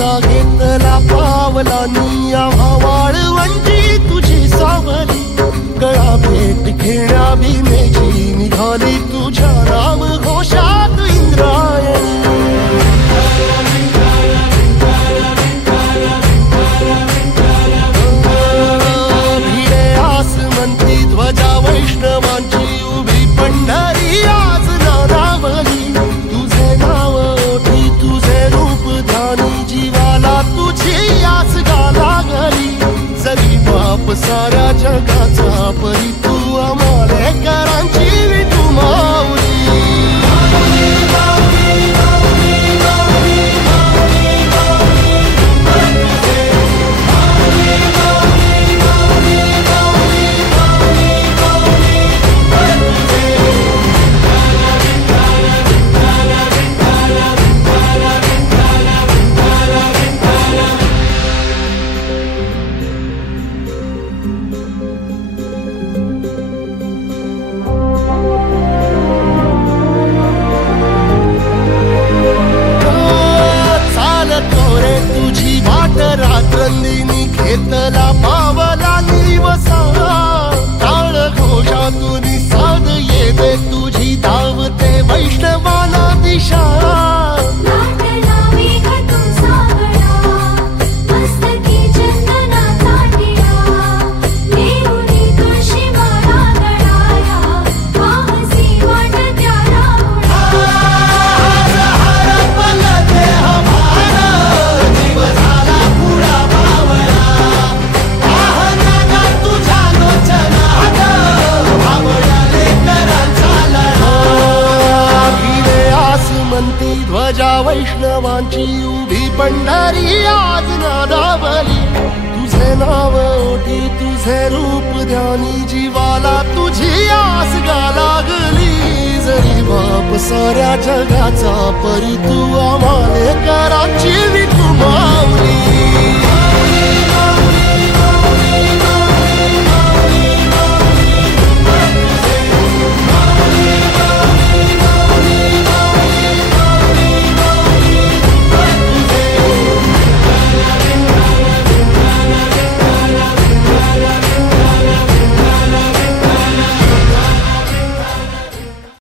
आमचा घेतला पावलांनी आम्हा वाळवंटी तुझी सावली गळा भेट घेण्या भीमेची निघाली तुझ्या राम घोषात इंद्रायणी भिडे आसमंती ध्वजा वैष्णवांची उभी पंढरी आज नारावली तुझे नाव ओठी तुझे रूप ध्यानी जीवाला तुझी आस गा लागली जरी बाप साऱ्या जगाचा परी तू आमालेकरांची विठू माऊली रात्रंदिनी घेतला पावला निवसा टाळ घोषातून साध येते तुझी धावते वैष्णवाला दिशा ध्वजा वैष्णवांची उभी पंढरी आज नादावली तुझे नाव ओठी तुझे रूप ध्यानी जीवाला तुझी आस गा लागली जरी बाप साऱ्या जगाचा परी तू आम्हाला